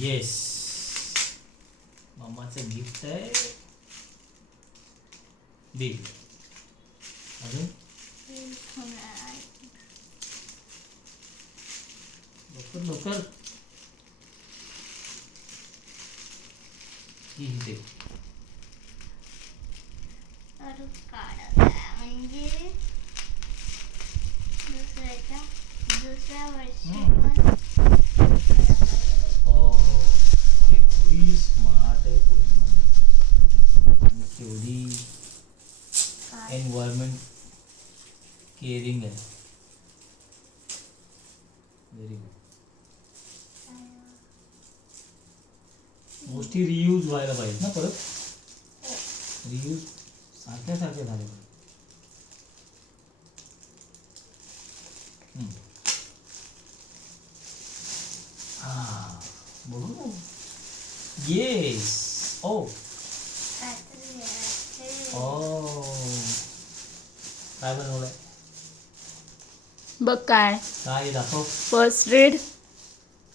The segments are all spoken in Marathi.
येस, मम्माचं गिफ्ट आहे बिल. अजून लवकर लवकर. ही दे. म्हणजे दुसऱ्या वर्षी केवढी स्मार्ट आहे पोरी म्हणजे, आणि केवढी एन्व्हायरमेंट केअरिंग आहे. Very good. गोष्टी रियूज व्हायला पाहिजेत ना परत. रियूज सारख्या सारख्या झाल्या पाहिजे. बघू. येस. ओ काय बनवलंय? बघ काय काय दाखव. फर्स्ट रीड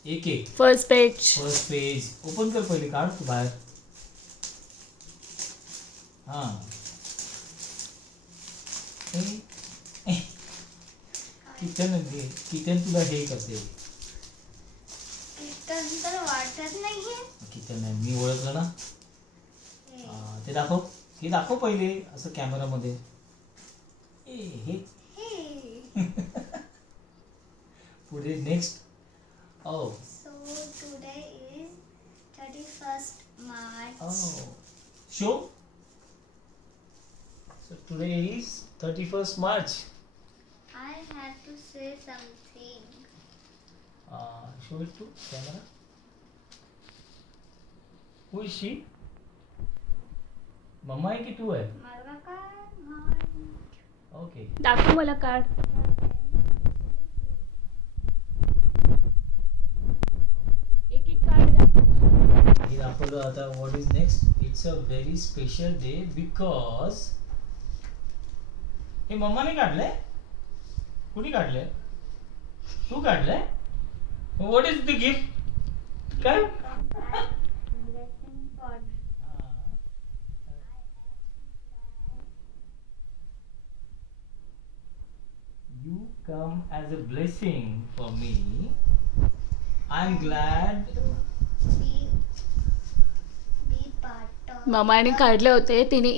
एक एक. First page. First page open कर पहिले. काढ तू बाहेर. हा किचन किचन तुला हे करते. तर वाटत नाहीये. किचन आहे, मी ओळखलं ना. ते दाखव. हे दाखव पहिले असं कॅमेरामध्ये. हे पुढे नेक्स्ट. ओ So today is 31st March. शो. So today is 31st March. I had to say something. Show it to camera. Who is she? मम्मा आहे की तू आहे? मला काय माहित. ओके. दाखव मला कार्ड. एक एक कार्ड दाखव मला. हे दाखवलं. आता what is next. It's a very special day because हे मम्माने काढलंय. कुणी काढलंय? तू काढलंय. What is the gift? काय? Blessing for You come as a blessing for me. I'm glad. be part of. मामाने काढले होते तिने